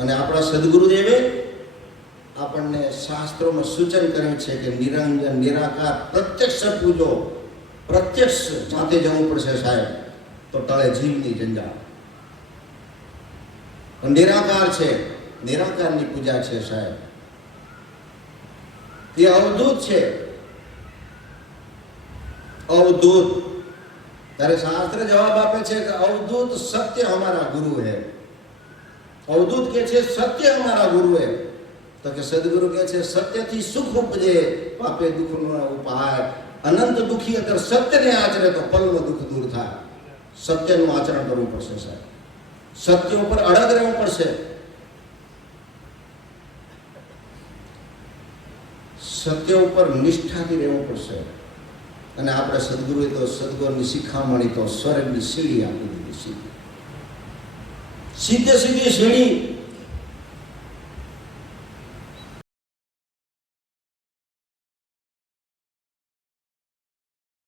અને આપણા સદગુરુદેવે આપણને શાસ્ત્રોમાં સૂચન કર્યું છે કે નિરંજન નિરાકાર પ્રત્યક્ષ પૂજો, પ્રત્યક્ષ જાતે જવું પડશે સાહેબ, તો ટળે જીવની જંજાળ. નિરાકાર છે, નિરાકારની પૂજા છે સાહેબ, એ અવધૂત છે, અવધૂત. ત્યારે શાસ્ત્ર જવાબ આપે છે કે અવધૂત સત્ય हमारा गुरु है. अवधूत के छे सत्य हमारा गुरु है. तो के सदगुरु के छे सत्यથી સુખ ઉપજે, પાપે દુઃખનો ઉપાય. અનંત દુઃખી અગર સત્યને આચરે તો પલમાં દુઃખ દૂર થાય. સત્યનું આચરણ કરવું પડશે સાહેબ, સત્ય ઉપર અડગ રહેવું પડશે, સત્ય ઉપર નિષ્ઠાથી રહેવું પડશે. અને આપણે સદગુરુએ તો સદગુરુની શિખામણી તો સ્વર્ગની સીડી આપી દીધી. સીધે સીધી સીડી